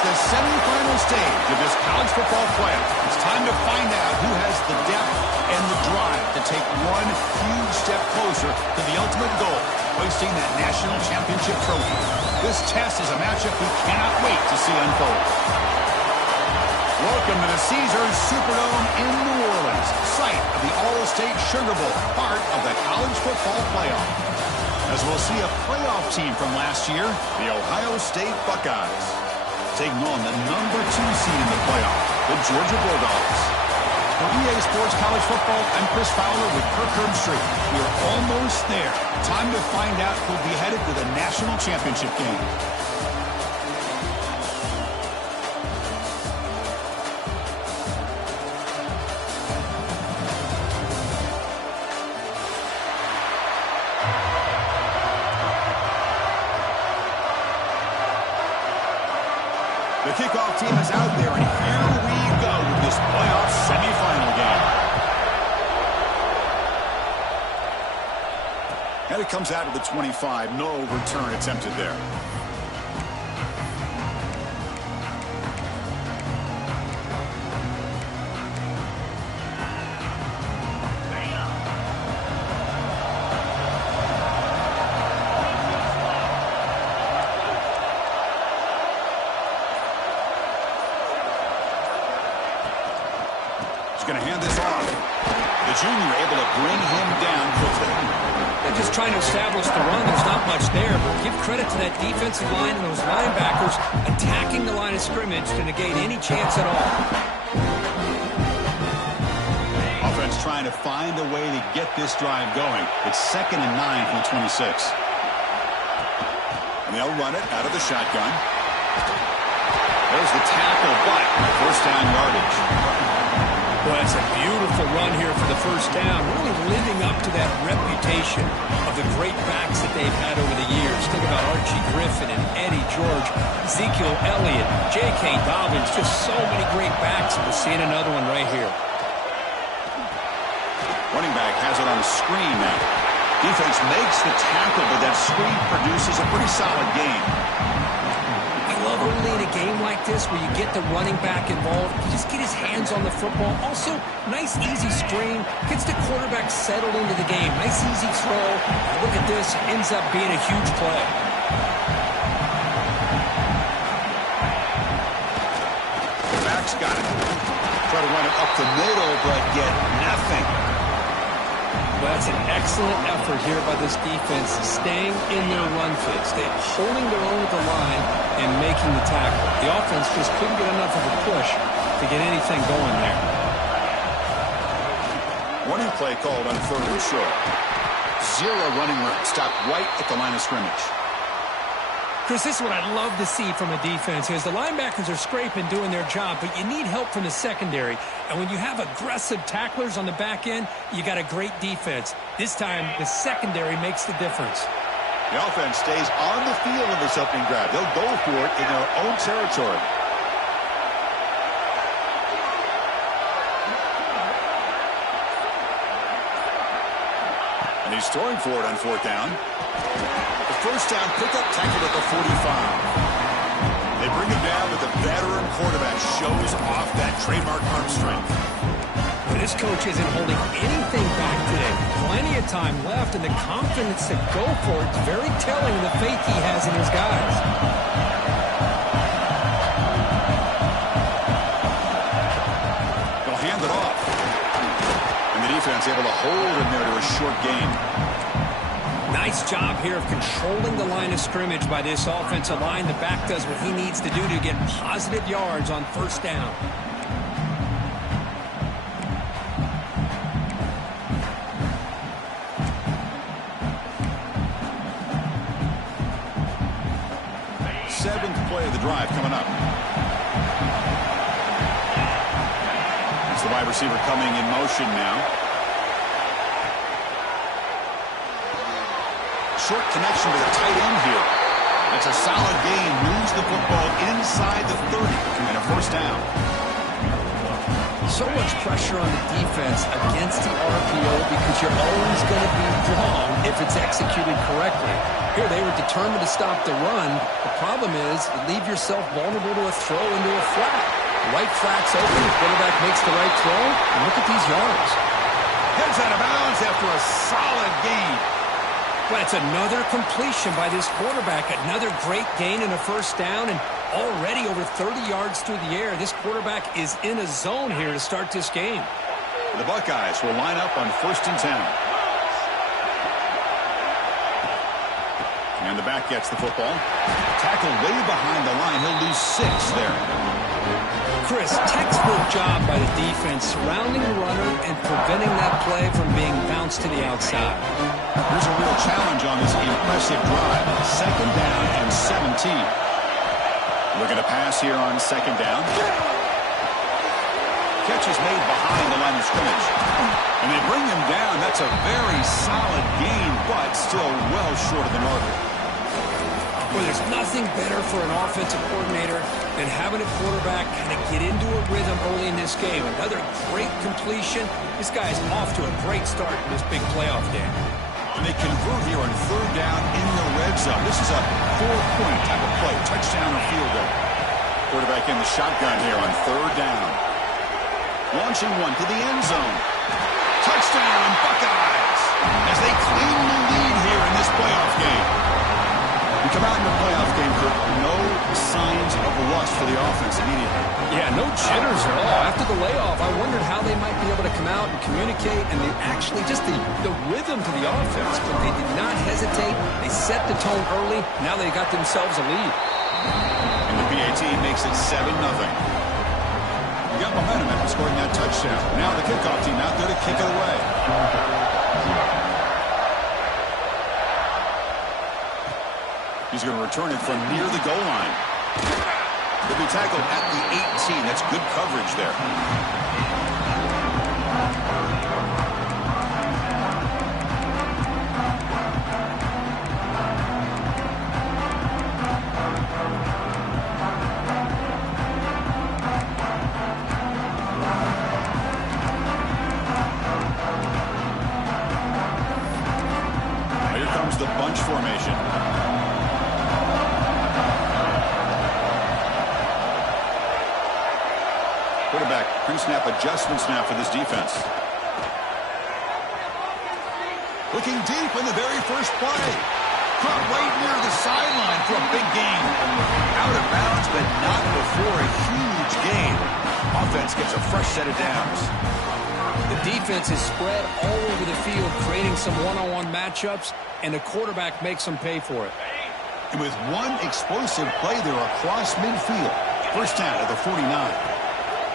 It's the semifinal stage of this college football playoff. It's time to find out who has the depth and the drive to take one huge step closer to the ultimate goal, hoisting that national championship trophy. This test is a matchup we cannot wait to see unfold. Welcome to the Caesars Superdome in New Orleans, site of the All-State Sugar Bowl, part of the college football playoff. As we'll see a playoff team from last year, the Ohio State Buckeyes, taking on the number 2 seed in the playoff, the Georgia Bulldogs. For EA Sports College Football, I'm Chris Fowler with Kirk Herbstreit. We're almost there. Time to find out who'll be headed to the national championship game. The kickoff team is out there, and here we go with this playoff semifinal game. And it comes out of the 25. No return attempted there. Going to hand this off. The junior able to bring him down quickly. They're just trying to establish the run. There's not much there, but give credit to that defensive line and those linebackers attacking the line of scrimmage to negate any chance at all. Offense trying to find a way to get this drive going. It's 2nd and 9 from the 26. And they'll run it out of the shotgun. There's the tackle, but first down yardage. Well, it's a beautiful run here for the first down, really living up to that reputation of the great backs that they've had over the years. Think about Archie Griffin and Eddie George, Ezekiel Elliott, J.K. Dobbins, just so many great backs, and we're seeing another one right here. Running back has it on a screen now. Defense makes the tackle, but that screen produces a pretty solid gain. Early in a game like this where you get the running back involved, you just get his hands on the football. Also, nice easy screen, gets the quarterback settled into the game. Nice easy throw. Look at this, ends up being a huge play. The back's got it. Try to run it up the middle, but get nothing. Well, that's an excellent effort here by this defense, staying in their run fits. They're holding their own at the line and making the tackle. The offense just couldn't get enough of a push to get anything going there. Running play called on 3rd and short. 0 running room. Stopped right at the line of scrimmage. Chris, this is what I'd love to see from a defense is the linebackers are scraping, doing their job, but you need help from the secondary. And when you have aggressive tacklers on the back end, you got a great defense. This time, the secondary makes the difference. The offense stays on the field in this opening drive. They'll go for it in their own territory. And he's throwing for it on 4th down. The first down pickup tackled at the 45. They bring him down, but the veteran quarterback shows off that trademark arm strength. Well, this coach isn't holding anything back today. Plenty of time left, and the confidence to go for it is very telling of the faith he has in his guys. They'll hand it off. And the defense able to hold him there to a short gain. Nice job here of controlling the line of scrimmage by this offensive line. The back does what he needs to do to get positive yards on 1st down. Seventh play of the drive coming up. It's the wide receiver coming in motion now. Short connection to the tight end here. That's a solid gain. Moves the football inside the 30 and a 1st down. So much pressure on the defense against the RPO because you're always going to be wrong if it's executed correctly. Here they were determined to stop the run. The problem is you leave yourself vulnerable to a throw into a flat. The right flat's open, the quarterback makes the right throw, and look at these yards. Heads out of bounds after a solid gain. Well, it's another completion by this quarterback. Another great gain and a first down, and already over 30 yards through the air. This quarterback is in a zone here to start this game. The Buckeyes will line up on 1st and 10. And the back gets the football. Tackled way behind the line. He'll lose 6 there. Chris, textbook job by the defense surrounding the runner and preventing that play from being bounced to the outside. Here's a real challenge on this impressive drive. 2nd down and 17. Looking to pass here on 2nd down. Catch is made behind the line of scrimmage. And they bring him down. That's a very solid gain, but still well short of the marker. Well, there's nothing better for an offensive coordinator than having a quarterback kind of get into a rhythm early in this game. Another great completion. This guy's off to a great start in this big playoff game. And they convert here on 3rd down in the red zone. This is a 4-point type of play, touchdown or field goal. Quarterback in the shotgun here on 3rd down. Launching one to the end zone. Touchdown, Buckeyes, as they claim the lead here in this playoff game. We come out in the playoff game, Kirk, no signs of rust for the offense immediately. Yeah, no jitters at all. After the layoff, I wondered how they might be able to come out and communicate, and they actually just the rhythm to the offense. But they did not hesitate. They set the tone early. Now they got themselves a lead. And the PAT makes it 7-0. You got momentum after scoring that touchdown. Now the kickoff team out there to kick it away. He's going to return it from near the goal line. He'll be tackled at the 18. That's good coverage there. Here comes the bunch formation. Quarterback, pre-snap adjustments now for this defense. Looking deep in the very first play. Caught right near the sideline for a big gain. Out of bounds, but not before a huge gain. Offense gets a fresh set of downs. The defense is spread all over the field, creating some one-on-one matchups, and the quarterback makes them pay for it. And with one explosive play there across midfield. First down at the 49.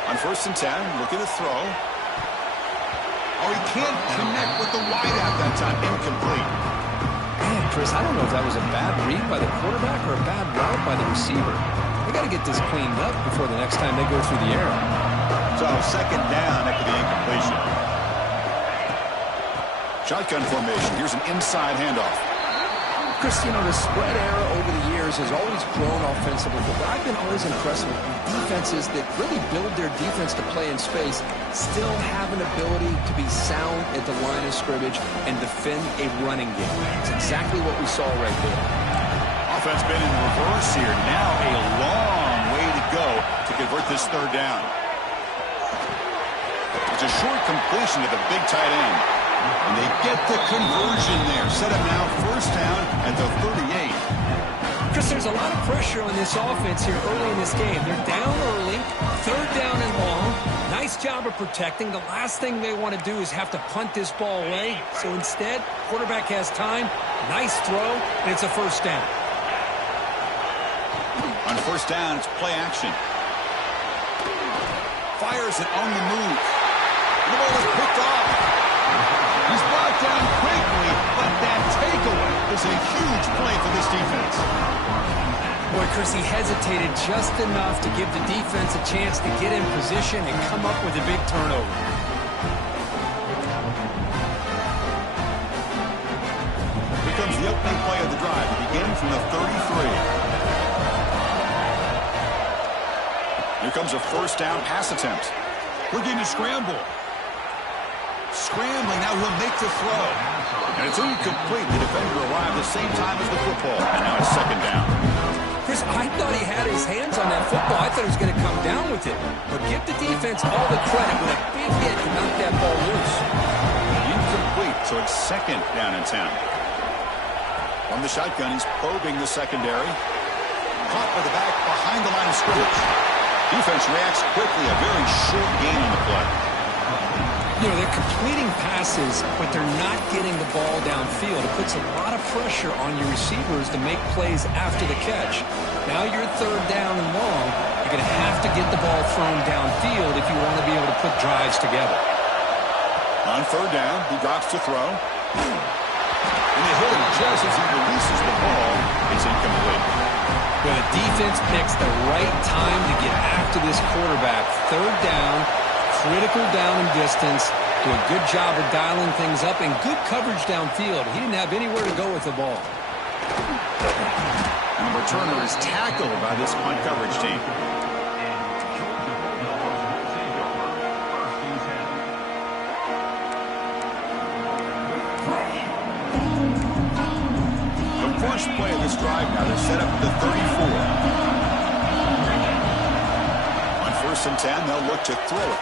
On 1st and 10, looking to throw. Oh, he can't connect with the wideout that time. Incomplete. Man, Chris, I don't know if that was a bad read by the quarterback or a bad route by the receiver. They got to get this cleaned up before the next time they go through the air. So 2nd down after the incompletion. Shotgun formation. Here's an inside handoff. Chris, you know, the spread era over the years has always grown offensively, but I've been always impressed with defenses that really build their defense to play in space, still have an ability to be sound at the line of scrimmage and defend a running game. It's exactly what we saw right there. Offense been in reverse here. Now a long way to go to convert this 3rd down. It's a short completion to the big tight end. And they get the conversion there. Set up now 1st down at the 38. Chris, there's a lot of pressure on this offense here early in this game. They're down early, 3rd down and long. Nice job of protecting. The last thing they want to do is have to punt this ball away. So instead, quarterback has time. Nice throw, and it's a 1st down. On 1st down, it's play action. Fires it on the move. The ball is picked off. He's brought down quickly, but that takeaway is a huge play for this defense. Boy, Chris, he hesitated just enough to give the defense a chance to get in position and come up with a big turnover. Here comes the opening play of the drive. It begins from the 33. Here comes a 1st down pass attempt. Looking to scramble. Scrambling, now he'll make the throw. And it's incomplete. The defender arrived at the same time as the football. And now it's second down. Chris, I thought he had his hands on that football. I thought he was going to come down with it. But give the defense all the credit with a big hit to knock that ball loose. Incomplete, so it's second down in 10. From the shotgun, he's probing the secondary. Caught with the back behind the line of scrimmage. Defense reacts quickly. A very short gain on the play. You know, they're completing passes, but they're not getting the ball downfield. It puts a lot of pressure on your receivers to make plays after the catch. Now you're third down and long. You're going to have to get the ball thrown downfield if you want to be able to put drives together. On third down, he drops to throw. And they hit him just as he releases the ball. It's incomplete. Well, the defense picks the right time to get after this quarterback. Third down, critical down and distance. Do a good job of dialing things up and good coverage downfield. He didn't have anywhere to go with the ball. And the returner is tackled by this punt coverage team. First play of this drive now, they're set up at the 34. On 1st and 10, they'll look to throw it.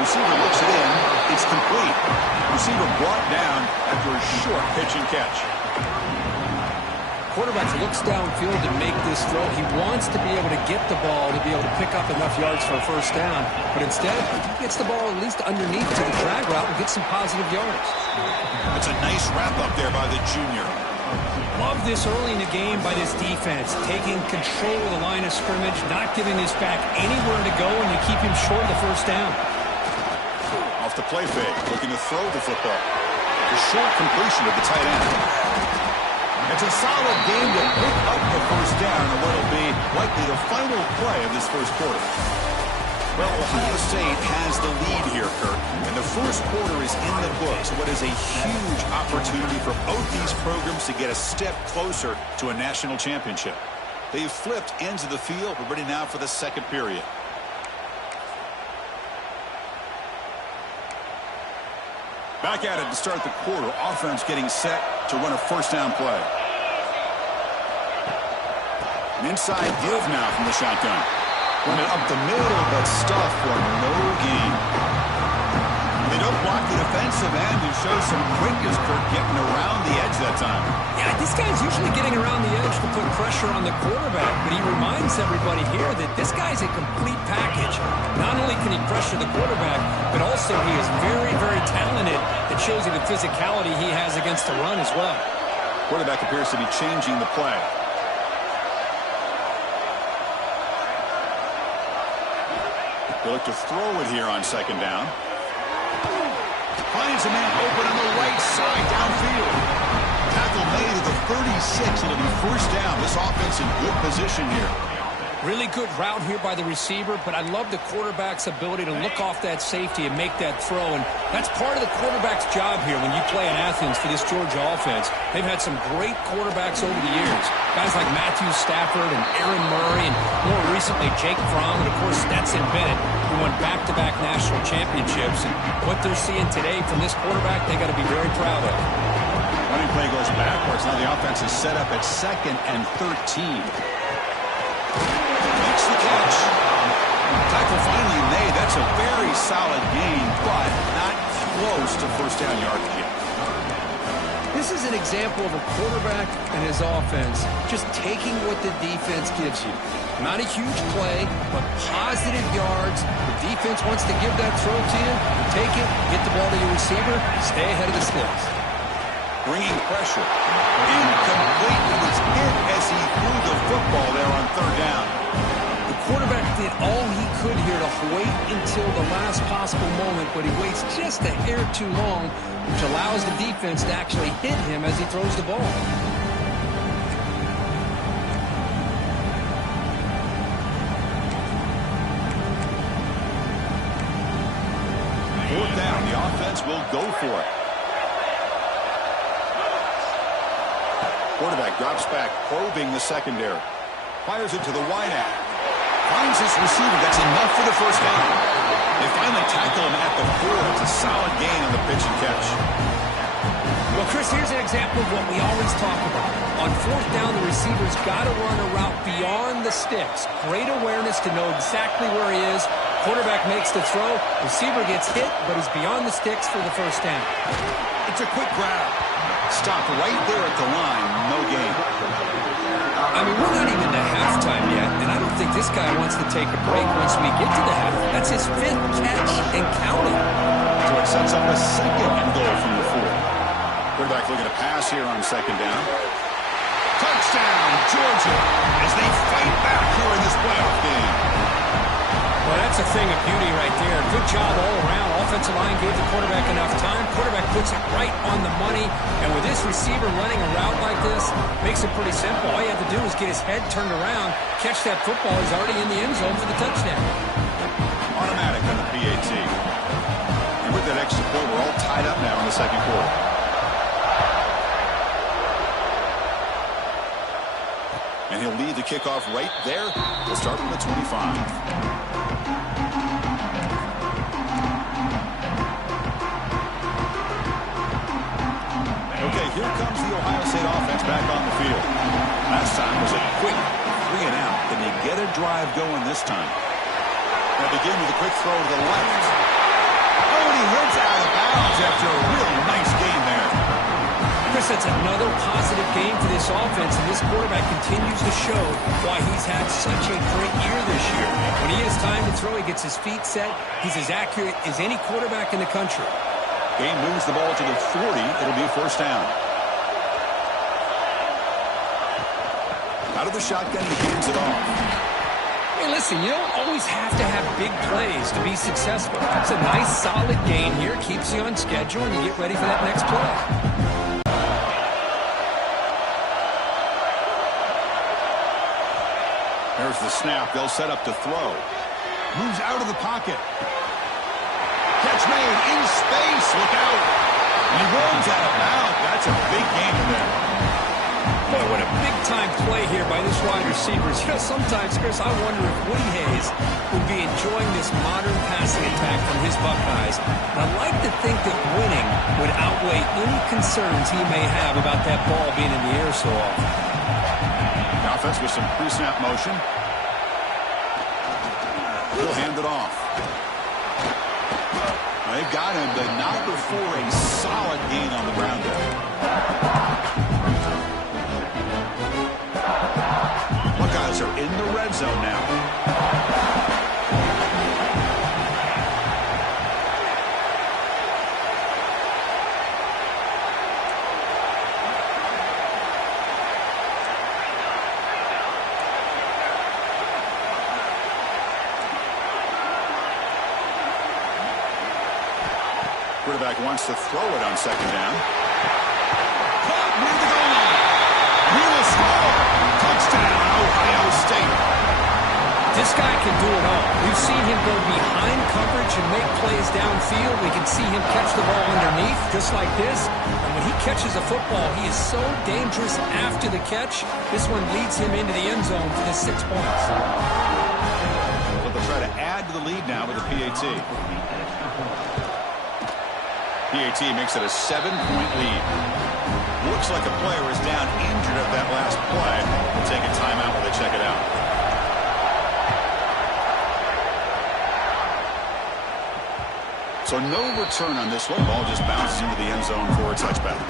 Receiver looks it in. It's complete. Receiver brought down after a short pitch and catch. Quarterback looks downfield to make this throw. He wants to be able to get the ball to be able to pick up enough yards for a first down. But instead, he gets the ball at least underneath to the drag route and gets some positive yards. It's a nice wrap up there by the junior. Love this early in the game by this defense. Taking control of the line of scrimmage, not giving this back anywhere to go, and you keep him short of the first down. Off the play fake, looking to throw the football. A short completion of the tight end. It's a solid game to pick up the first down in what will be likely the final play of this first quarter. Well, Ohio State has the lead here, Kirk, and the first quarter is in the books. What is a huge opportunity for both these programs to get a step closer to a national championship. They've flipped ends of the field. We're ready now for the second period. Back at it to start the quarter. Offense getting set to run a first down play. An inside give now from the shotgun. Running up the middle, but stuffed for no gain. They don't block the defensive end and show some quickness, Kirk, getting around the edge that time. Yeah, this guy's usually getting around the edge to put pressure on the quarterback, but he reminds everybody here that this guy's a complete package. Not only can he pressure the quarterback, but also he is very, very talented. That shows you the physicality he has against the run as well. Quarterback appears to be changing the play. They look to throw it here on second down. Finds a man open on the right side downfield. Tackle made at the 36. It'll be first down. This offense in good position here. Really good route here by the receiver, but I love the quarterback's ability to look off that safety and make that throw. And that's part of the quarterback's job here when you play in Athens for this Georgia offense. They've had some great quarterbacks over the years. Guys like Matthew Stafford and Aaron Murray, and more recently Jake Fromm, and of course Stetson Bennett, who won back-to-back national championships. And what they're seeing today from this quarterback, they got to be very proud of. Running play goes backwards. Now the offense is set up at 2nd and 13. Makes the catch. Tackle finally made. That's a very solid gain, but not close to first down yardage yet. This is an example of a quarterback and his offense just taking what the defense gives you. Not a huge play, but positive yards. The defense wants to give that throw to you. You take it, get the ball to your receiver, stay ahead of the sticks. Bringing pressure. Incomplete. It was hit as he threw the football there on third down. The quarterback did all he could here to wait until the last possible moment, but he waits just a hair too long, which allows the defense to actually hit him as he throws the ball. Fourth down. The offense will go for it. Quarterback drops back, probing the secondary. Fires it to the wideout. Finds his receiver. That's enough for the first down. They finally tackle him at the 4. It's a solid gain on the pitch and catch. Well, Chris, here's an example of what we always talk about. On 4th down, the receiver's got to run a route beyond the sticks. Great awareness to know exactly where he is. Quarterback makes the throw. Receiver gets hit, but he's beyond the sticks for the first down. It's a quick grab. Stopped right there at the line. No gain. I mean, we're not even to halftime yet, and I don't think this guy wants to take a break once we get to the half. That's his 5th catch and counting. So it sets up a second and goal from the 4. Quarterback looking to pass here on 2nd down. Touchdown, Georgia, as they fight back here in this playoff game. Well, that's a thing of beauty right there. Good job all around. Offensive line gave the quarterback enough time. Quarterback puts it right on the money. And with this receiver running a route like this, makes it pretty simple. All you have to do is get his head turned around, catch that football. He's already in the end zone for the touchdown. Automatic on the PAT. And with that extra point, we're all tied up now in the 2nd quarter. And he'll lead the kickoff right there. We'll start from the 25. Okay, here comes the Ohio State offense back on the field. Last time was a quick 3 and out. Can they get a drive going this time? They'll begin with a quick throw to the left. Oh, and he hits out of bounds after a real nice gain there. Chris, that's another positive game for this offense, and this quarterback continues to show why he's had such a great year this year. When he has time to throw, he gets his feet set. He's as accurate as any quarterback in the country. Game moves the ball to the 40. It'll be 1st down. Out of the shotgun, he hands it off. Hey, listen, you don't always have to have big plays to be successful. It's a nice, solid gain here. Keeps you on schedule, and you get ready for that next play. There's the snap. They'll set up to throw. Moves out of the pocket. Catch made in space. Look out. And he rolls out of bounds. That's a big gain there. Boy, what a big-time play here by this wide receiver. You know, sometimes, Chris, I wonder if Woody Hayes would be enjoying this modern passing attack from his Buckeyes. And I'd like to think that winning would outweigh any concerns he may have about that ball being in the air so often. The offense with some pre-snap motion. He'll hand it off. They've got him, but not before a solid gain on the ground there. Buckeyes are in the red zone now. Quarterback wants to throw it on 2nd down. Caught near the goal line. He will score. Touchdown, Ohio State. This guy can do it all. We've seen him go behind coverage and make plays downfield. We can see him catch the ball underneath, just like this. And when he catches a football, he is so dangerous after the catch. This one leads him into the end zone for the 6 points. But they'll try to add to the lead now with the PAT. PAT makes it a 7-point lead. Looks like a player is down injured at that last play. We'll take a timeout while they check it out. So no return on this one. Ball just bounces into the end zone for a touchback.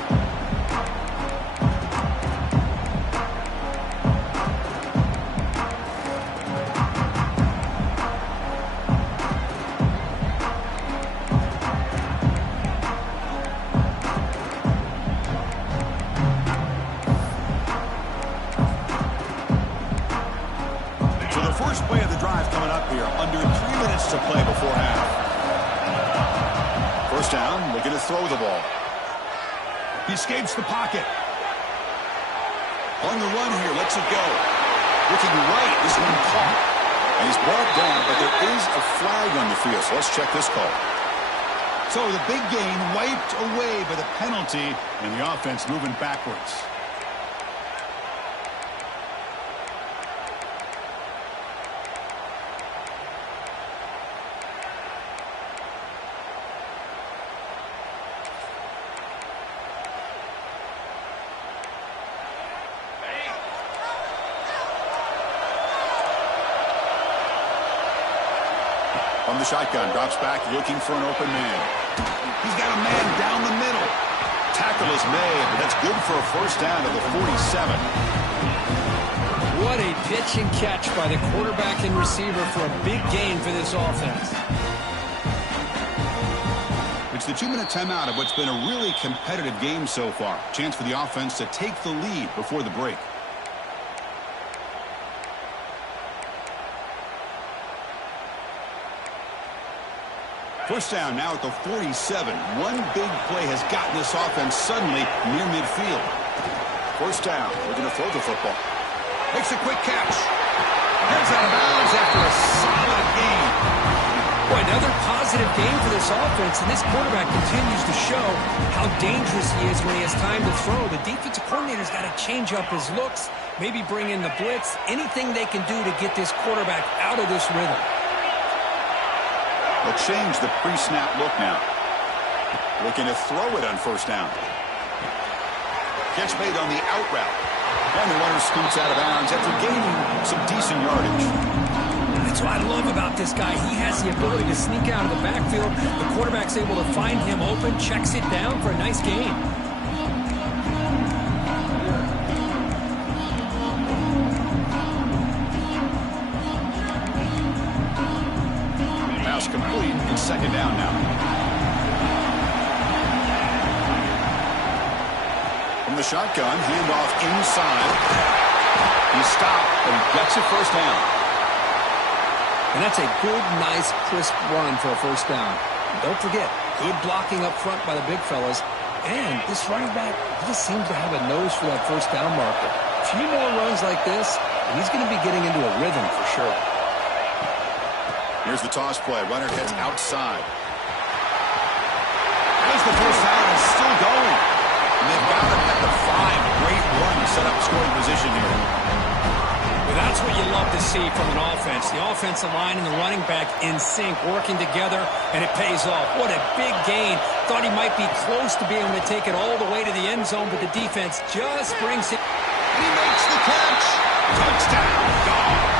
First play of the drive coming up here. Under 3 minutes to play before half. First down, looking to throw the ball. He escapes the pocket. On the run here, lets it go. Looking right, this one caught. And he's brought down, but there is a flag on the field, so let's check this call. So the big gain wiped away by the penalty, and the offense moving backwards. From the shotgun, drops back looking for an open man. He's got a man down the middle. Tackle is made, but that's good for a first down to the 47. What a pitch and catch by the quarterback and receiver for a big gain for this offense. It's the 2-minute timeout of what's been a really competitive game so far. Chance for the offense to take the lead before the break. First down now at the 47. One big play has gotten this offense suddenly near midfield. First down. Looking to throw the football. Makes a quick catch. Heads out of bounds after a solid gain. Boy, another positive game for this offense, and this quarterback continues to show how dangerous he is when he has time to throw. The defensive coordinator's got to change up his looks, maybe bring in the blitz, anything they can do to get this quarterback out of this rhythm. They'll change the pre-snap look now. Looking to throw it on first down. Catch made on the out route. And the runner scoots out of bounds after gaining some decent yardage. That's what I love about this guy. He has the ability to sneak out of the backfield. The quarterback's able to find him open, checks it down for a nice gain. Pass complete and second down now. From the shotgun, handoff inside. He stopped, but he gets it first down. And that's a good, nice, crisp run for a first down. Don't forget, good blocking up front by the big fellas. And this running back, he just seems to have a nose for that first down marker. A few more runs like this, and he's going to be getting into a rhythm for sure. Here's the toss play. Runner heads outside. As the first down is still going. And they've got him at the 5. Great run to set up scoring position here. Well, that's what you love to see from an offense. The offensive line and the running back in sync, working together, and it pays off. What a big gain. Thought he might be close to being able to take it all the way to the end zone, but the defense just brings it. He makes the catch. Touchdown, Dogs.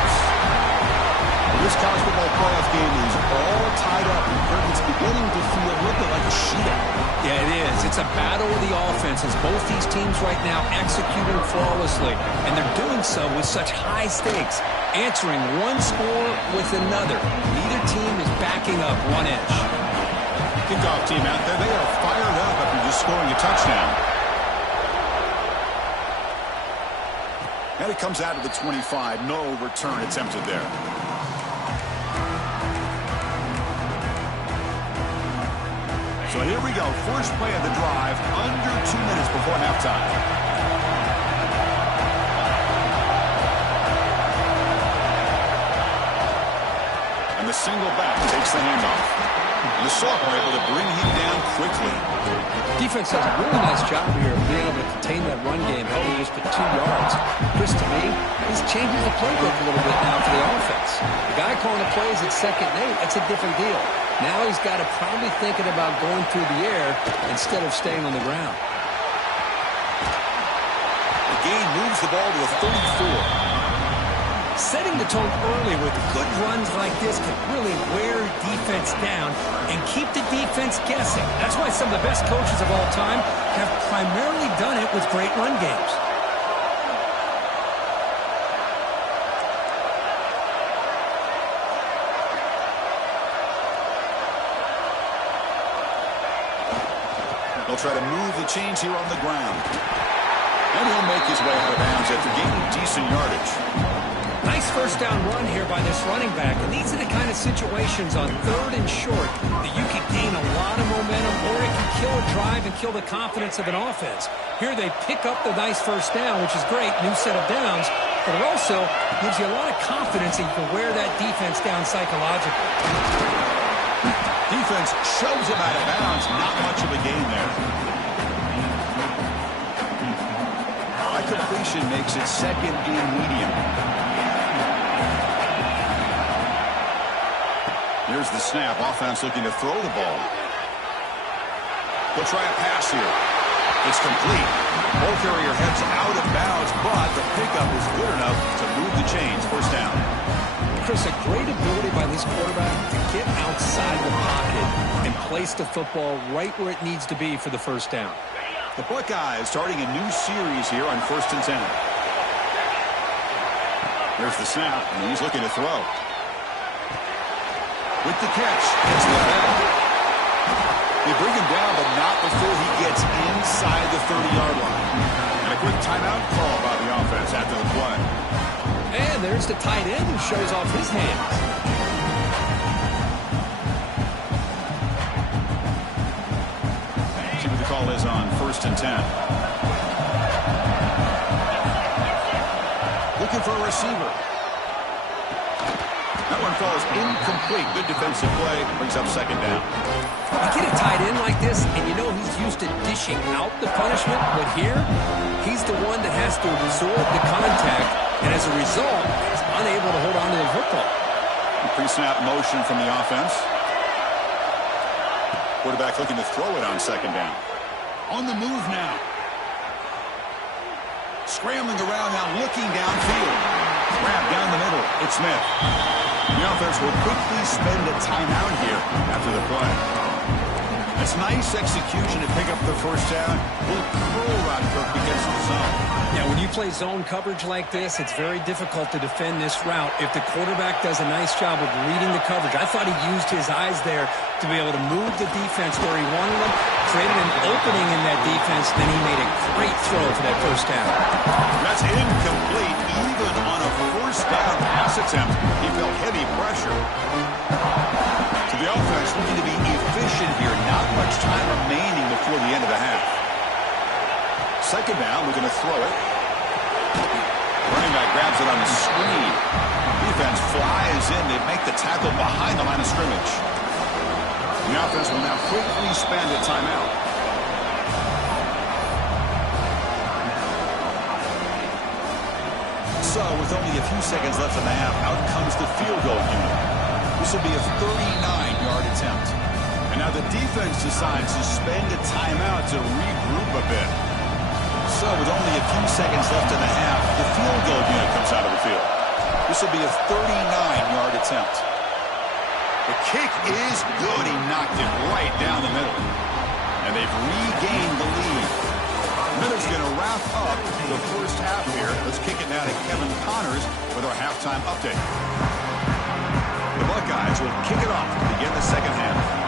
This college football playoff game is all tied up, and it's beginning to feel a little bit like a shootout. Yeah, it is. It's a battle of the offenses. Both these teams right now executing flawlessly, and they're doing so with such high stakes, answering one score with another. Neither team is backing up one inch. Kickoff team out there, they are fired up after just scoring a touchdown. And it comes out of the 25. No return attempted there. So here we go. First play of the drive, under 2 minutes before halftime. And the single back takes the handoff. And the Sophomore able to bring him down quickly. Defense does a really nice job here of being able to contain that run game, held him just to 2 yards. Chris, to me, this changes the playbook a little bit now for the offense. The guy calling the plays at 2nd and 8, that's a different deal. Now he's got to probably thinking about going through the air instead of staying on the ground. The gain moves the ball to a 34. Setting the tone early with good runs like this can really wear defense down and keep the defense guessing. That's why some of the best coaches of all time have primarily done it with great run games. They'll try to move the chains here on the ground. And he'll make his way out of bounds after gaining decent yardage. Nice first down run here by this running back. And these are the kind of situations on 3rd and short that you can gain a lot of momentum, or it can kill a drive and kill the confidence of an offense. Here they pick up the nice first down, which is great, new set of downs, but it also gives you a lot of confidence that you can wear that defense down psychologically. Defense shoves him out of bounds. Not much of a gain there. High completion makes it 2nd and medium. Here's the snap. Offense looking to throw the ball. They'll try a pass here. It's complete. Ball carrier heads out of bounds, but the pickup is good enough to move the chains. First down. Chris, a great ability by this quarterback to get outside the pocket and place the football right where it needs to be for the first down. The Buckeyes starting a new series here on 1st and 10. There's the snap, and he's looking to throw. With the catch, it's Liddell. They bring him down, but not before he gets inside the 30-yard line. And a quick timeout call by the offense after the play. And there's the tight end who shows off his hands. See what the call is on 1st and 10. Looking for a receiver. That one falls incomplete. Good defensive play. Brings up 2nd down. You get a tight end like this, and you know he's used to dishing out the punishment, but here, he's the one that has to absorb the contact, and as a result, he's unable to hold on to the football. Pre-snap motion from the offense. Quarterback looking to throw it on 2nd down. On the move now. Scrambling around now, looking downfield. Grab down the middle. It's Smith. The offense will quickly spend a timeout here after the play. That's nice execution to pick up the first down. Little curl route against the zone. Yeah, when you play zone coverage like this, it's very difficult to defend this route if the quarterback does a nice job of reading the coverage. I thought he used his eyes there to be able to move the defense where he wanted them, created an opening in that defense, then he made a great throw for that first down. That's incomplete. Even on a first down pass attempt, he felt heavy pressure. So the offense looking to be efficient here. Not much time remaining before the end of the half. 2nd down, looking to throw it. Running back grabs it on the screen. Defense flies in. They make the tackle behind the line of scrimmage. The offense will now quickly spend a timeout. So, with only a few seconds left in the half, out comes the field goal unit. This will be a 39-yard attempt. And now the defense decides to spend a timeout to regroup a bit. So, with only a few seconds left in the half, the field goal unit comes out of the field. This will be a 39-yard attempt. The kick is good. He knocked it right down the middle. And they've regained the lead. Miller's going to wrap up the first half here. Let's kick it now to Kevin Connors with our halftime update. The Buckeyes will kick it off to begin the second half.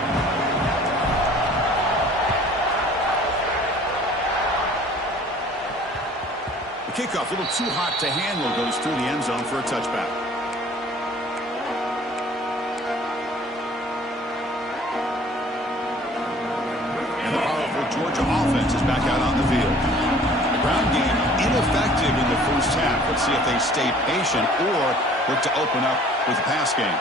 Kickoff, a little too hot to handle, goes through the end zone for a touchback. And the powerful Georgia offense is back out on the field. The ground game ineffective in the first half. Let's see if they stay patient or look to open up with the pass game.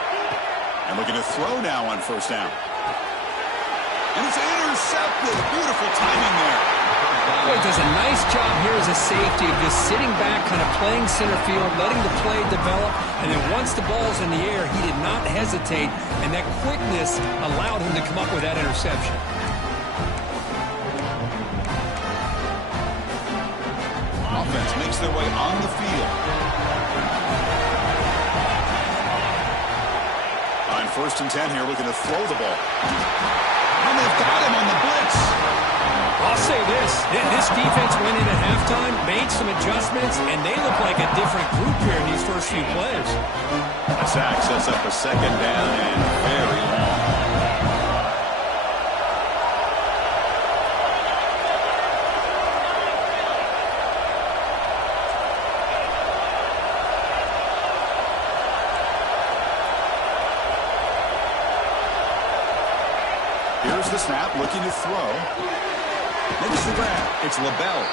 And looking to throw now on 1st down. And it's intercepted. Beautiful timing there. He does a nice job here as a safety of just sitting back, kind of playing center field, letting the play develop, and then once the ball's in the air, he did not hesitate, and that quickness allowed him to come up with that interception. Offense makes their way on the field. On 1st and 10 here, looking to throw the ball. And they've got him on the blitz. I'll say this defense went in at halftime, made some adjustments, and they look like a different group here in these first few plays. A sack sets up a 2nd down and very long. Here's the snap, looking to throw. Makes the grab. It's LaBelle.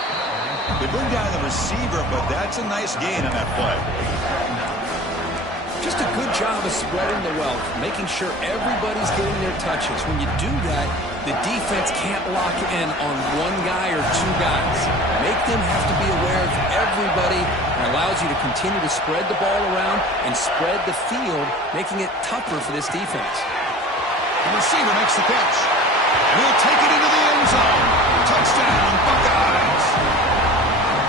They bring down the receiver, but that's a nice gain on that play. Just a good job of spreading the wealth, making sure everybody's getting their touches. When you do that, the defense can't lock in on one guy or two guys. Make them have to be aware of everybody, and allows you to continue to spread the ball around and spread the field, making it tougher for this defense. The receiver makes the catch. And he'll take it into the end zone. Touchdown, Buckeyes.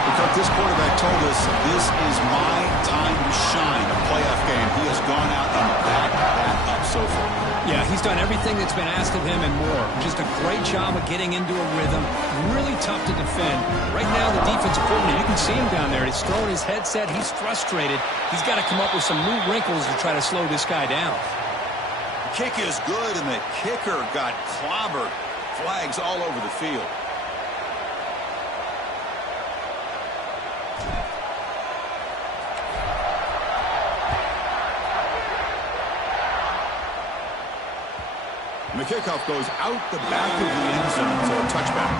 The This quarterback told us this is my time to shine, a playoff game. He has gone out and backed that up so far. Yeah, he's done everything that's been asked of him and more. Just a great job of getting into a rhythm. Really tough to defend. Right now, the defensive coordinator, you can see him down there. He's throwing his headset. He's frustrated. He's got to come up with some new wrinkles to try to slow this guy down. The kick is good, and the kicker got clobbered. Flags all over the field. And the kickoff goes out the back of the end zone, so a touchback.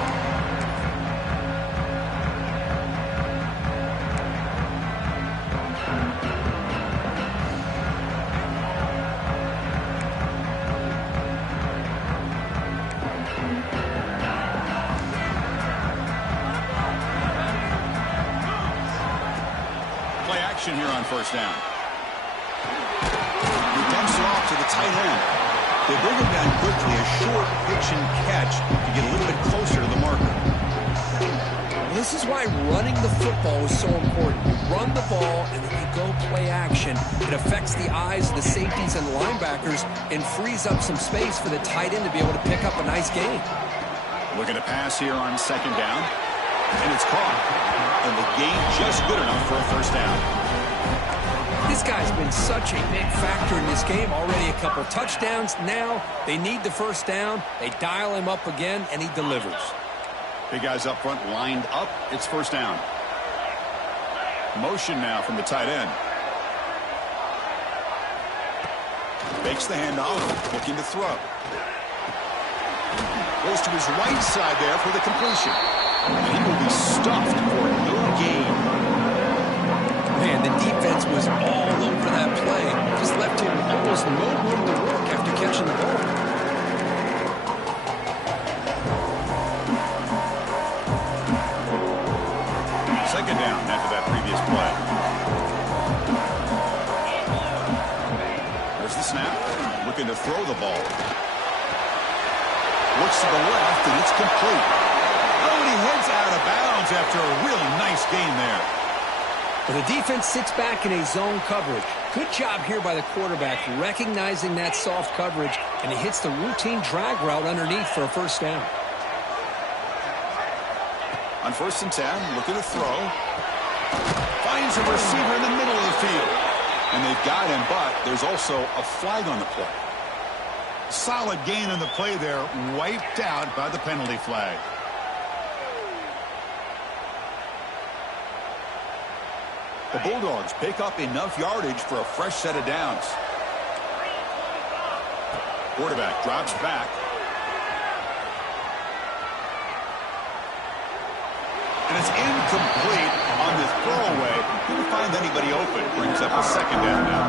Play action here on first down. He dumps it off to the tight end. They bring him down quickly, a short pitch and catch to get a little bit closer to the marker. Well, this is why running the football is so important. You run the ball, and then you go play action. It affects the eyes of the safeties and the linebackers and frees up some space for the tight end to be able to pick up a nice gain. Looking to pass here on second down, and it's caught. And the gain just good enough for a first down. This guy's been such a big factor in this game. Already a couple touchdowns. Now they need the first down. They dial him up again, and he delivers. Big guys up front lined up. It's first down. Motion now from the tight end. Makes the handoff, looking to throw. Goes to his right side there for the completion. And he will be stuffed for no gain. Man, the defense was all over that play. Just left him almost no room to work after catching the ball. Second down after that previous play. There's the snap. Looking to throw the ball. Looks to the left, and it's complete. Oh, and he heads out of bounds after a real nice gain there. But the defense sits back in a zone coverage. Good job here by the quarterback, recognizing that soft coverage, and he hits the routine drag route underneath for a first down. On first and 10, looking to throw. Finds a receiver in the middle of the field. And they've got him, but there's also a flag on the play. Solid gain on the play there, wiped out by the penalty flag. The Bulldogs pick up enough yardage for a fresh set of downs. Quarterback drops back. And it's incomplete on this throwaway. Couldn't find anybody open. Brings up a second down now.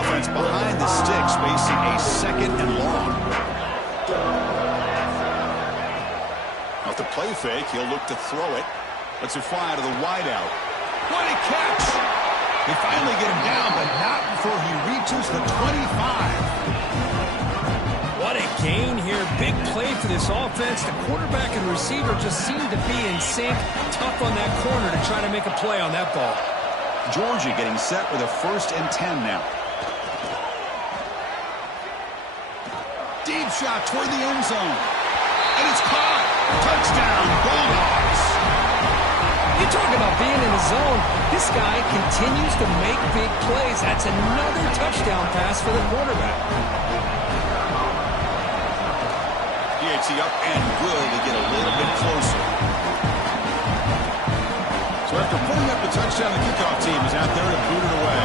Offense behind the sticks, facing a second and long. Off the play fake, he'll look to throw it. Lets it fly out of the wideout. What a catch! They finally get him down, but not before he reaches the 25. What a gain here. Big play for this offense. The quarterback and receiver just seem to be in sync. Tough on that corner to try to make a play on that ball. Georgia getting set with a first and 10 now. Deep shot toward the end zone. And it's caught. Touchdown, Bulldogs. You talk about being in the zone. This guy continues to make big plays. That's another touchdown pass for the quarterback. DHC up and good to get a little bit closer. So after putting up the touchdown, the kickoff team is out there to boot it away.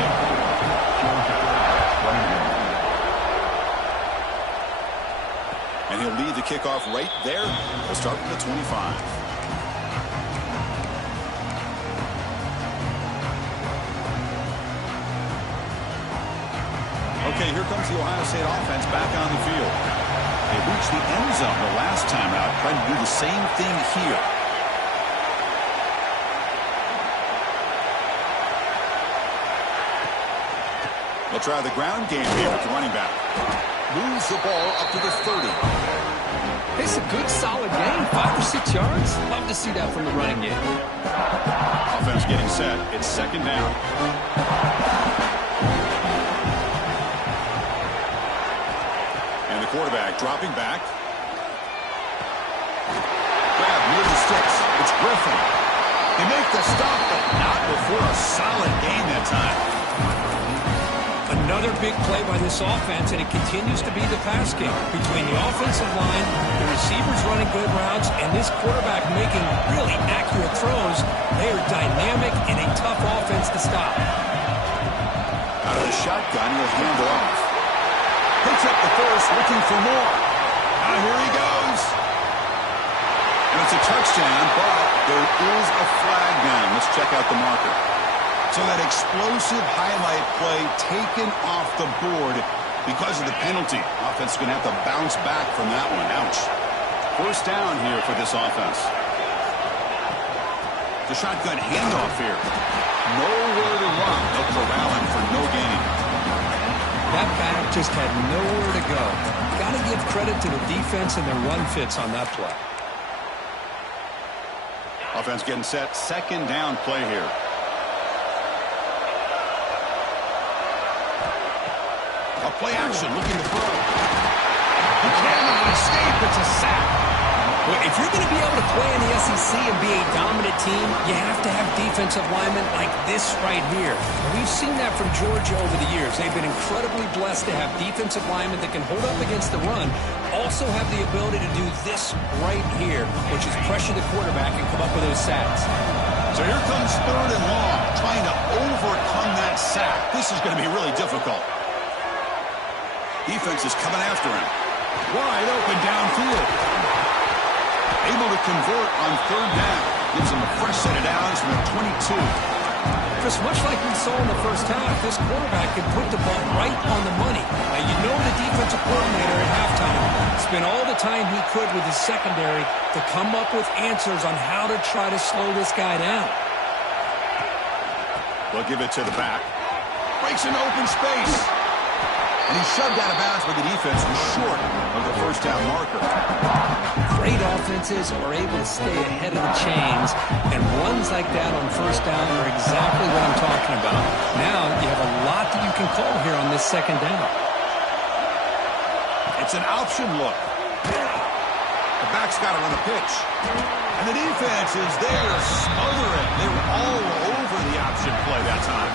And he'll lead the kickoff right there. He'll start with the 25. Okay, here comes the Ohio State offense back on the field. They reached the end zone the last time out, trying to do the same thing here. They'll try the ground game here with the running back. moves the ball up to the 30. It's a good, solid game. 5 or 6 yards. Love to see that from the running game. Offense getting set. It's second down. And the quarterback dropping back. Grab near the sticks. It's Griffin. They make the stop, but not before a solid gain that time. Another big play by this offense, and it continues to be the pass game. Between the offensive line, the receivers running good routes, and this quarterback making really accurate throws, they are dynamic and a tough offense to stop. Out of the shotgun, he'll hand it off. Picks up the first, looking for more. Now here he goes. And it's a touchdown, but there is a flag down. Let's check out the marker. So that explosive highlight play taken off the board because of the penalty. Offense is going to have to bounce back from that one. Ouch. First down here for this offense. The shotgun handoff here. Nowhere to run. They'll corral him for no gain. That back just had nowhere to go. Got to give credit to the defense and their run fits on that play. Offense getting set. Second down play here. Play action, looking to throw. He cannot escape. It's a sack. Well, if you're going to be able to play in the SEC and be a dominant team, you have to have defensive linemen like this right here. And we've seen that from Georgia over the years. They've been incredibly blessed to have defensive linemen that can hold up against the run, also have the ability to do this right here, which is pressure the quarterback and come up with those sacks. So here comes third and long, trying to overcome that sack. This is going to be really difficult. Defense is coming after him. Wide open downfield. Able to convert on third down. Gives him a fresh set of downs from the 22. Chris, much like we saw in the first half, this quarterback can put the ball right on the money. Now, you know the defensive coordinator at halftime spent all the time he could with his secondary to come up with answers on how to try to slow this guy down. They'll give it to the back. Breaks an open space. And he's shoved out of bounds, but the defense was short of the first down marker. Great offenses are able to stay ahead of the chains, and runs like that on first down are exactly what I'm talking about. Now you have a lot that you can call here on this second down. It's an option look. The back's got to run a pitch. And the defense is there to smother it. They were all over the option play that time.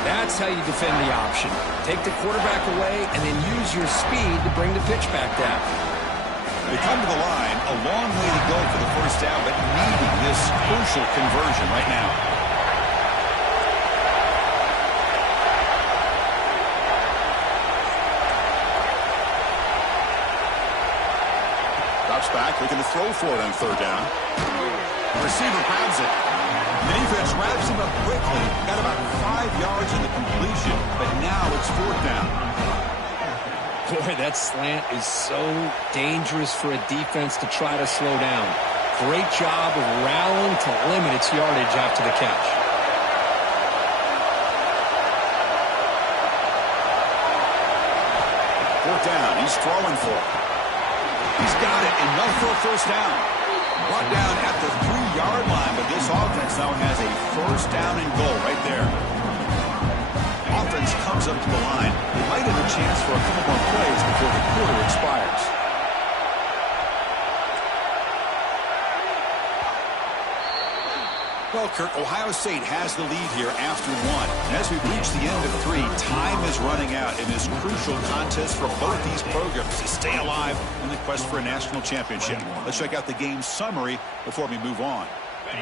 That's how you defend the option. Take the quarterback away and then use your speed to bring the pitch back down. They come to the line, a long way to go for the first down, but needing this crucial conversion right now. Drops back, looking to throw for it on third down. The receiver grabs it. The defense wraps him up quickly. Got about 5 yards in the completion, but now it's fourth down. Boy, that slant is so dangerous for a defense to try to slow down. Great job of rallying to limit its yardage after the catch. Fourth down, he's throwing for it. He's got it, enough for a first down. Brought down at the 3-yard line, but this offense now has a first down and goal right there. Offense comes up to the line. They might have a chance for a couple more plays before the quarter expires. Well, Kurt, Ohio State has the lead here after one. And as we reach the end of 3, time is running out in this crucial contest for both these programs to stay alive in the quest for a national championship. Let's check out the game summary before we move on.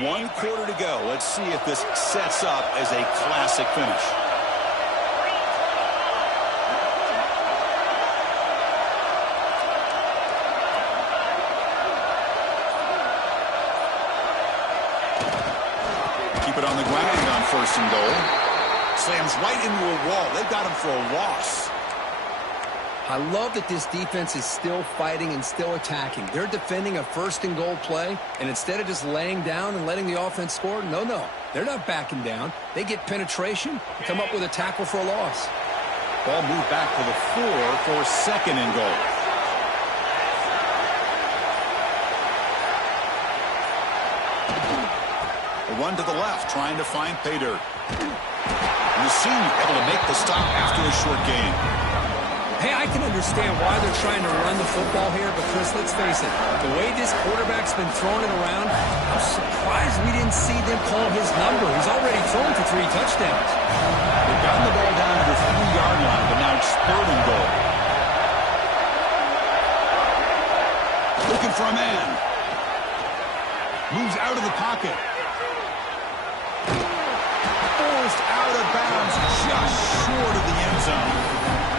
1 quarter to go. Let's see if this sets up as a classic finish. Keep it on the ground on first and goal. Slams right into a wall. They got him for a loss. I love that this defense is still fighting and still attacking. They're defending a first and goal play, and instead of just laying down and letting the offense score, no. They're not backing down. They get penetration and come up with a tackle for a loss. Ball moved back to the 4 for second and goal. A run to the left, trying to find pay dirt. And the senior able to make the stop after a short gain. Hey, I can understand why they're trying to run the football here, but Chris, let's face it, the way this quarterback's been throwing it around, I'm surprised we didn't see them call his number. He's already thrown for 3 touchdowns. They've gotten the ball down to the 3-yard line, but now it's 3rd and goal. Looking for a man. Moves out of the pocket. Forced out of bounds, just short of the end zone.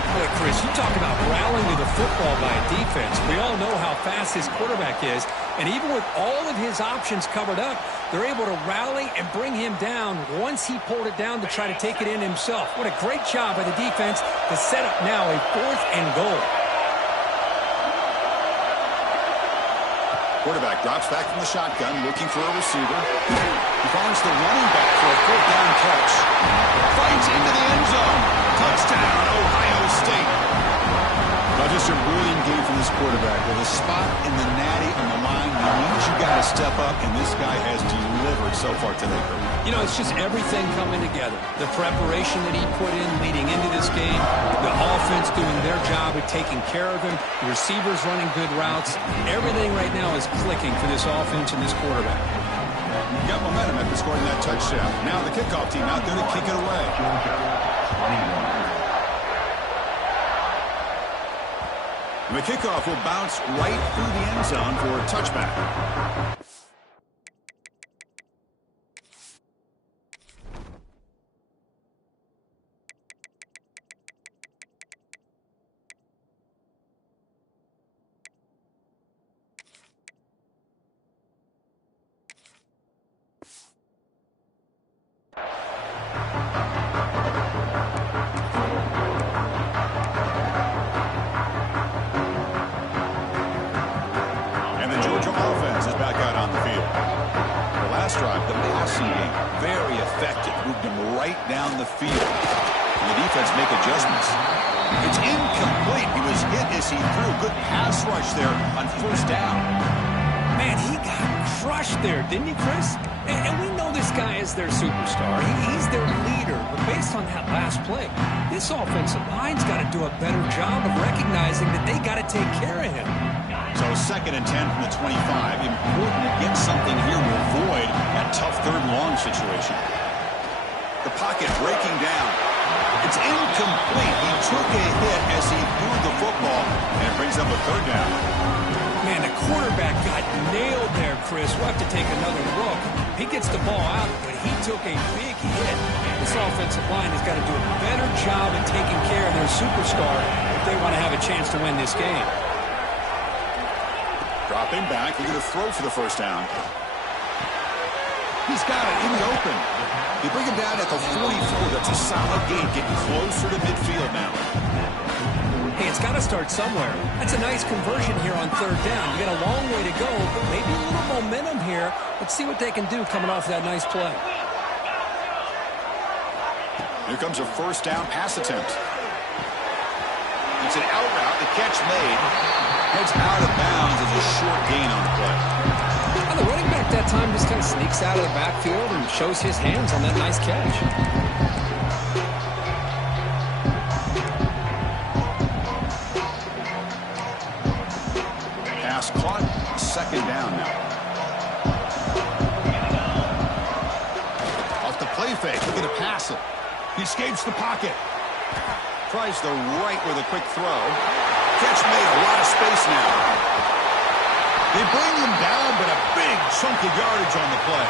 Boy, Chris, you talk about rallying to the football by a defense. We all know how fast his quarterback is, and even with all of his options covered up, they're able to rally and bring him down once he pulled it down to try to take it in himself. What a great job by the defense to set up now a 4th and goal. Quarterback drops back from the shotgun, looking for a receiver. He finds the running back for a 4th down catch. Fights into the end zone. Touchdown, Ohio State. Now just a brilliant game from this quarterback. With a spot in the natty on the line, he means you got to step up, and this guy has delivered so far today. You know, it's just everything coming together. The preparation that he put in leading into this game, the offense doing their job of taking care of him, the receivers running good routes. Everything right now is clicking for this offense and this quarterback. Got momentum after scoring that touchdown. Now the kickoff team out there to kick it away. And the kickoff will bounce right through the end zone for a touchback. Drive, the passing game, very effective. Moved him right down the field. And the defense make adjustments. It's incomplete. He was hit as he threw. Good pass rush there on 1st down. Man, he got crushed there, didn't he, Chris? And we know this guy is their superstar. He's their leader. But based on that last play, this offensive line's got to do a better job of recognizing that they got to take care of him. So 2nd and 10 from the 25. Important to get something here to avoid that tough 3rd and long situation. The pocket breaking down. It's incomplete. He took a hit as he threw the football, and it brings up a 3rd down. Man, the quarterback got nailed there, Chris. We'll have to take another look. He gets the ball out, but he took a big hit. This offensive line has got to do a better job at taking care of their superstar if they want to have a chance to win this game. Dropping back, looking to throw for the 1st down. He's got it in the open. You bring him down at the 44. That's a solid gain, getting closer to midfield now. Hey, it's got to start somewhere. That's a nice conversion here on 3rd down. You got a long way to go, but maybe a little momentum here. Let's see what they can do coming off that nice play. Here comes a 1st down pass attempt. It's an out route. The catch made. Heads out of bounds as a short gain on the play. Well, the running back that time just kind of sneaks out of the backfield and shows his hands on that nice catch. Pass caught. 2nd down now. Off the play fake. Looking to pass it. He escapes the pocket. Tries the right with a quick throw. Catch made, a lot of space now. They bring him down, but a big chunk of yardage on the play.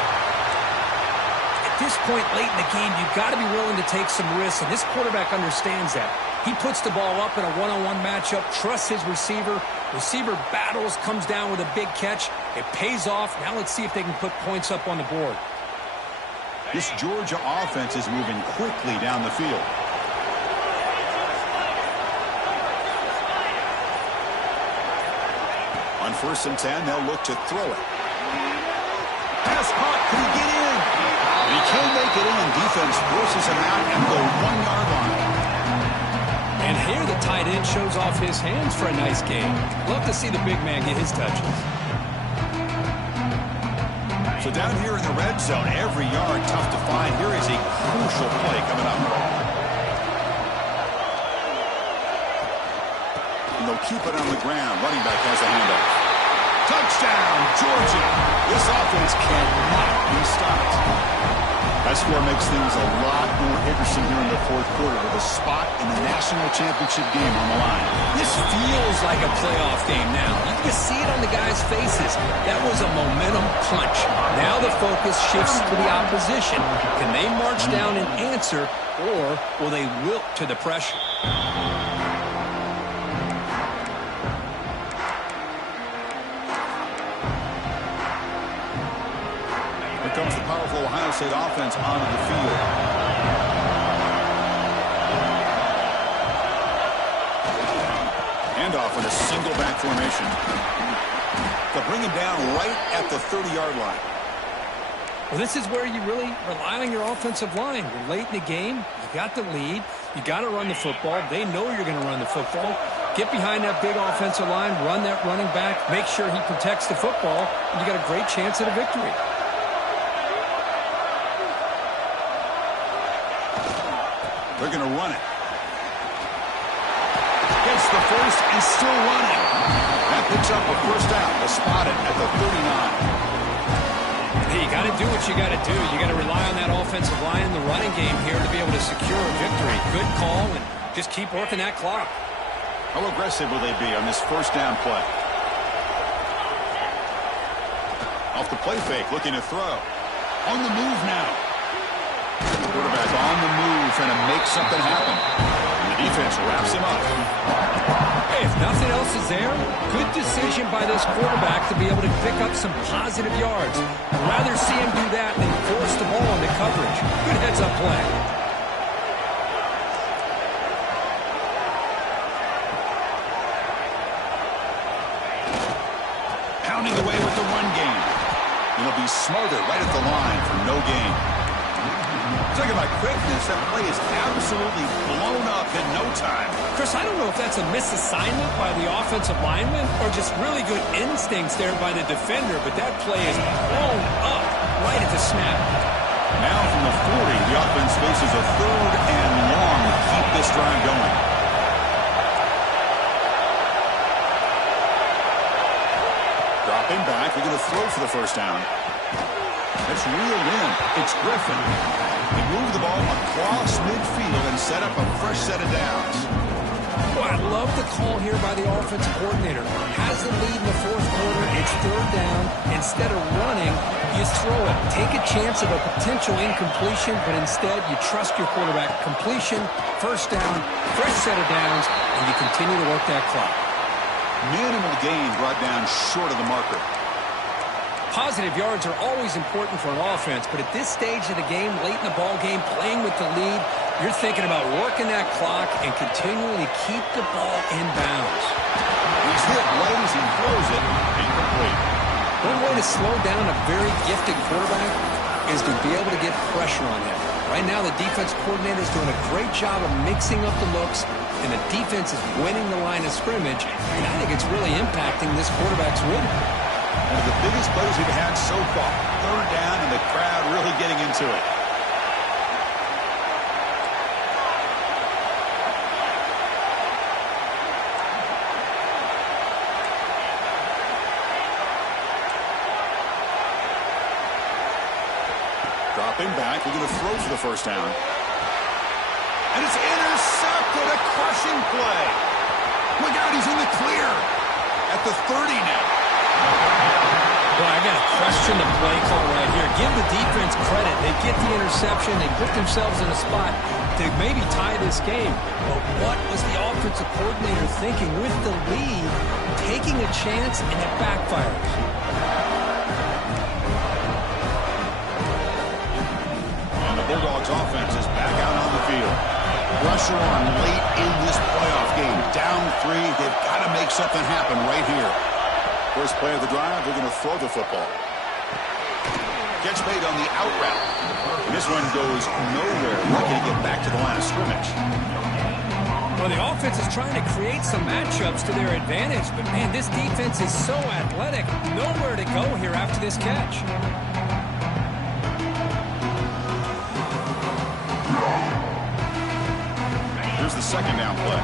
At this point late in the game, you've got to be willing to take some risks, and this quarterback understands that. He puts the ball up in a one-on-one matchup, trusts his receiver. Receiver battles, comes down with a big catch. It pays off. Now let's see if they can put points up on the board. This Georgia offense is moving quickly down the field. On 1st and 10, they'll look to throw it. Pass caught. Can he get in? And he can't make it in. Defense forces him out at the 1-yard line. Here the tight end shows off his hands for a nice game. Love to see the big man get his touches. So down here in the red zone, every yard tough to find. Here is a crucial play coming up. And they'll keep it on the ground. Running back has the handoff. Touchdown, Georgia. This offense cannot be stopped. That score makes things a lot more interesting here in the fourth quarter with a spot in the national championship game on the line. This feels like a playoff game now. You can see it on the guys' faces. That was a momentum punch. Now the focus shifts to the opposition. Can they march down and answer, or will they wilt to the pressure? Here comes the powerful Ohio State offense onto the field. Handoff in a single back formation. They'll bring him down right at the 30-yard line. Well, this is where you really rely on your offensive line. You're late in the game. You got the lead. You got to run the football. They know you're going to run the football. Get behind that big offensive line. Run that running back. Make sure he protects the football. And you got a great chance at a victory. They're going to run it. Gets the first and still running. That picks up a first down. They'll spot it at the 39. Hey, you got to do what you got to do. You got to rely on that offensive line in the running game here to be able to secure a victory. Good call, and just keep working that clock. How aggressive will they be on this first down play? Off the play fake, looking to throw. On the move now. Quarterback on the move, trying to make something happen. And the defense wraps him up. Hey, if nothing else is there, good decision by this quarterback to be able to pick up some positive yards. I'd rather see him do that than force the ball into coverage. Good heads-up play. Pounding away with the run game. And he'll be smothered right at the line for no gain. Talking about quickness, that play is absolutely blown up in no time. Chris, I don't know if that's a misassignment by the offensive lineman or just really good instincts there by the defender, but that play is blown up right at the snap. Now from the 40, the offense faces a third and long to keep this drive going. Dropping back, they're going to throw for the first down. It's reeled in. It's Griffin. They move the ball across midfield and set up a fresh set of downs. Boy, I love the call here by the offensive coordinator. Has the lead in the fourth quarter. It's third down. Instead of running, you throw it. Take a chance of a potential incompletion, but instead you trust your quarterback. Completion, first down, fresh set of downs, and you continue to work that clock. Minimal gain brought down short of the marker. Positive yards are always important for an offense, but at this stage of the game, late in the ball game, playing with the lead, you're thinking about working that clock and continuing to keep the ball in bounds. He's hit right as he throws it, incomplete. One way to slow down a very gifted quarterback is to be able to get pressure on him. Right now, the defense coordinator is doing a great job of mixing up the looks, and the defense is winning the line of scrimmage, and I think it's really impacting this quarterback's rhythm. One of the biggest plays we've had so far. Third down and the crowd really getting into it. Dropping back, we're going to throw for the first down. And it's intercepted, a crushing play. Look out, he's in the clear at the 30 now. Well, I got to question the play call right here. Give the defense credit. They get the interception. They put themselves in a spot to maybe tie this game. But what was the offensive coordinator thinking with the lead, taking a chance, and it backfires? And the Bulldogs offense is back out on the field. Pressure on late in this playoff game. Down 3. They've got to make something happen right here. First play of the drive, they're going to throw the football. Catch made on the out route. And this one goes nowhere. Not going to get back to the line of scrimmage. Well, the offense is trying to create some matchups to their advantage, but, man, this defense is so athletic. Nowhere to go here after this catch. Here's the second down play.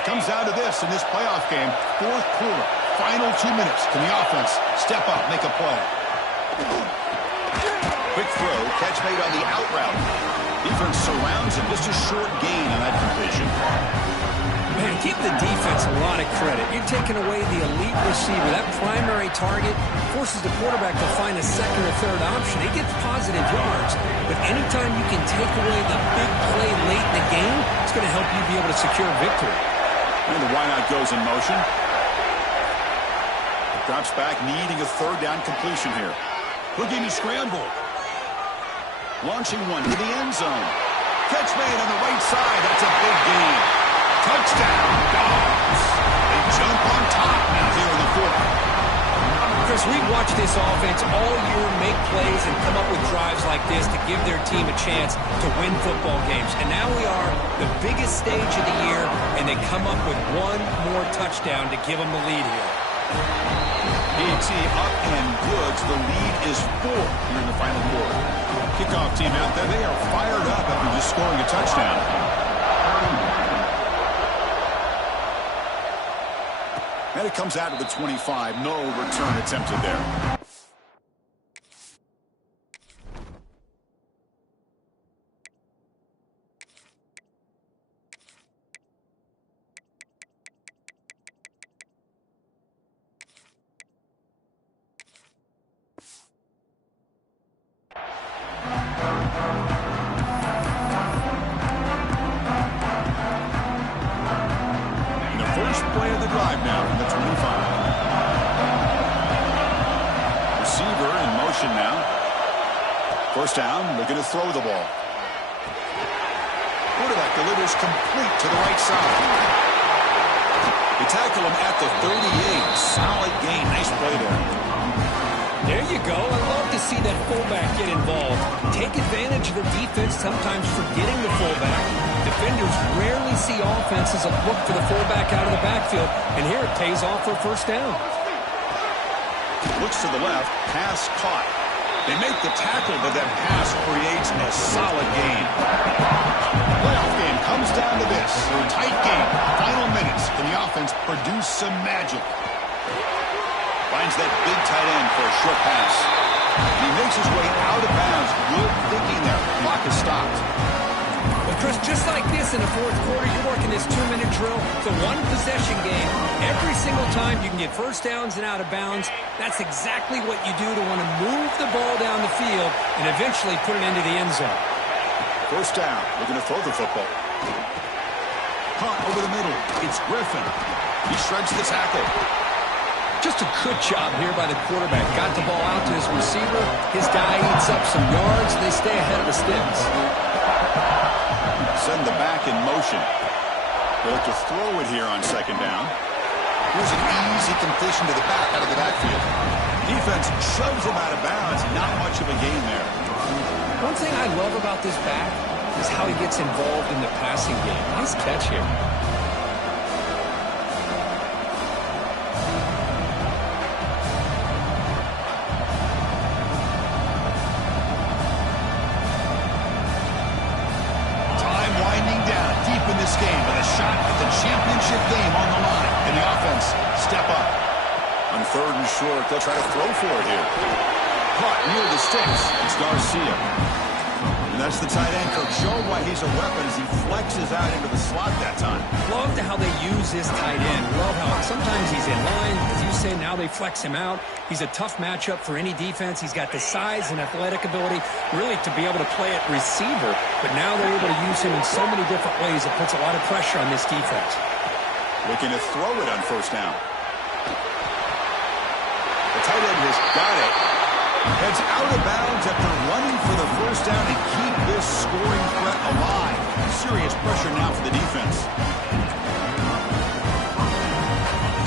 Comes down to this in this playoff game. Fourth quarter, final 2 minutes. Can the offense step up, make a play? Quick throw, catch made on the out route. Defense surrounds him. Just a short gain on that completion. Man, give the defense a lot of credit. You're taking away the elite receiver. That primary target forces the quarterback to find a second or third option. He gets positive yards, but anytime you can take away the big play late in the game, it's going to help you be able to secure victory. And the wideout goes in motion. Drops back, needing a third down completion here. Looking to scramble. Launching one to the end zone. Catch made on the right side. That's a big gain. Touchdown, Dogs. They jump on top now here in the fourth. Chris, we've watched this offense all year make plays and come up with drives like this to give their team a chance to win football games. And now we are the biggest stage of the year, and they come up with one more touchdown to give them the lead here. B&T up and good. The lead is 4 here in the final quarter. Kickoff team out there. They are fired up after just scoring a touchdown. And it comes out of the 25. No return attempted there. Play of the drive now from the 25. Receiver in motion now. First down, looking to throw the ball. Quarterback delivers complete to the right side. They tackle him at the 38. Solid gain. Nice play there. There you go. I love to see that fullback get involved. Take advantage of the defense, sometimes forgetting the fullback. Defenders rarely see offenses that look for the fullback out of the backfield, and here it pays off for a first down. Looks to the left, pass caught. They make the tackle, but that pass creates a solid gain. Playoff game comes down to this. A tight game. Final minutes. Can the offense produce some magic? Finds that big tight end for a short pass. He makes his way out of bounds. Good thinking there. Clock is stopped. But Chris, just like this in the fourth quarter, you're working this 2-minute drill. It's a one-possession game. Every single time you can get first downs and out of bounds. That's exactly what you do to want to move the ball down the field and eventually put it into the end zone. First down. We're going to throw the football. Hunt over the middle. It's Griffin. He shreds the tackle. Just a good job here by the quarterback. Got the ball out to his receiver. His guy eats up some yards. They stay ahead of the sticks. Send the back in motion. They'll have to throw it here on second down. Here's an easy completion to the back out of the backfield. Defense shoves him out of bounds. Not much of a gain there. One thing I love about this back is how he gets involved in the passing game. Nice catch here. This game with a shot at the championship game on the line, and the offense step up. On third and short, they'll try to throw for it here. Caught near the sticks. It's Garcia. And that's the tight end coach showing why he's a weapon as he flexes out into the slot that time. Love how they use this tight end. Love how sometimes he's in line. As you say, now they flex him out. He's a tough matchup for any defense. He's got the size and athletic ability really to be able to play at receiver. But now they're able to use him in so many different ways. It puts a lot of pressure on this defense. Looking to throw it on first down. The tight end has got it. It's out of bounds after running for the first down and keep this scoring threat alive. Serious pressure now for the defense.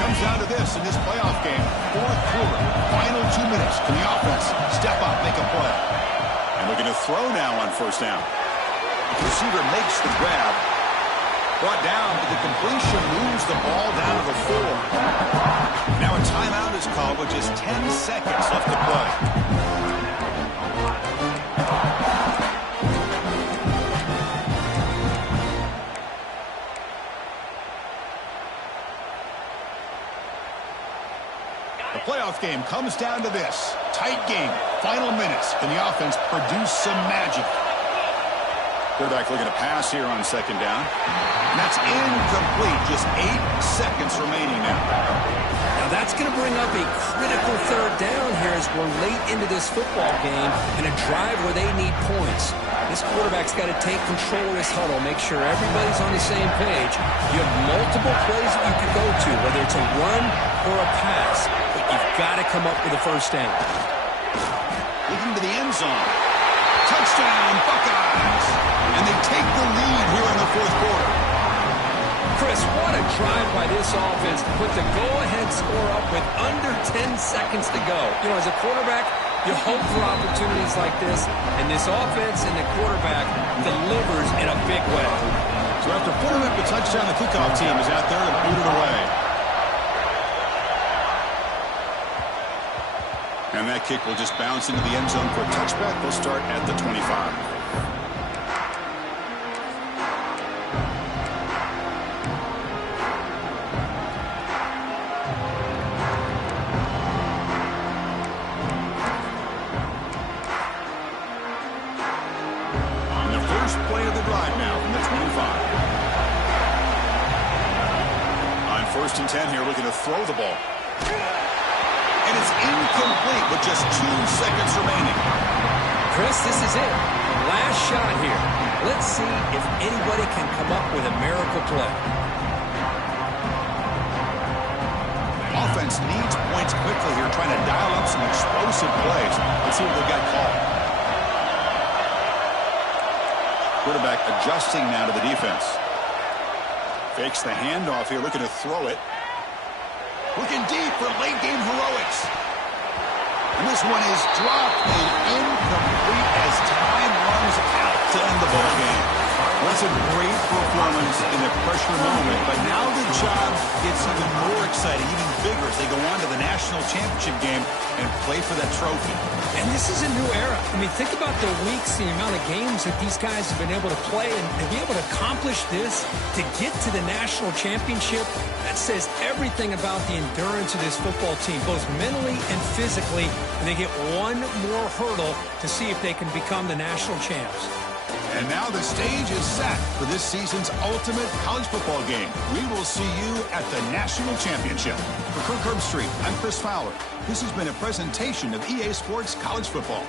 Comes down to this in this playoff game. Fourth quarter, final 2 minutes. Can the offense step up, make a play? And looking to throw now on first down. The receiver makes the grab. Brought down, but the completion moves the ball down to the 4. Now a timeout is called with just 10 seconds left to play. The playoff game comes down to this. Tight game, final minutes. Can the offense produce some magic? Quarterback looking to pass here on second down. And that's incomplete. Just 8 seconds remaining now. Now that's going to bring up a critical third down here as we're late into this football game and a drive where they need points. This quarterback's got to take control of this huddle, make sure everybody's on the same page. You have multiple plays that you can go to, whether it's a run or a pass, but you've got to come up with a first down. Looking to the end zone. Touchdown, Buckeyes! And they take the lead here in the fourth quarter. Chris, what a drive by this offense to put the go-ahead score up with under 10 seconds to go. You know, as a quarterback, you hope for opportunities like this, and this offense and the quarterback delivers in a big way. So after putting up the touchdown, the kickoff team is out there to boot it away. And that kick will just bounce into the end zone for a touchback. They'll start at the 25. Play of the drive now from the 25. On 1st and 10 here, looking to throw the ball. And it's incomplete with just 2 seconds remaining. Chris, this is it. Last shot here. Let's see if anybody can come up with a miracle play. Offense needs points quickly here, trying to dial up some explosive plays. Let's see what they've got called. Quarterback adjusting now to the defense. Fakes the handoff here, looking to throw it. Looking deep for late game heroics. And this one is dropped and incomplete as time runs out to end the ball game. That's a great performance in a pressure moment, but now the job gets even more exciting, even bigger as they go on to the national championship game and play for that trophy. And this is a new era. I mean, think about the weeks, the amount of games that these guys have been able to play, and to be able to accomplish this, to get to the national championship, that says everything about the endurance of this football team, both mentally and physically, and they get one more hurdle to see if they can become the national champs. And now the stage is set for this season's ultimate college football game. We will see you at the national championship. For Kirk Herbstreit, I'm Chris Fowler. This has been a presentation of EA Sports College Football.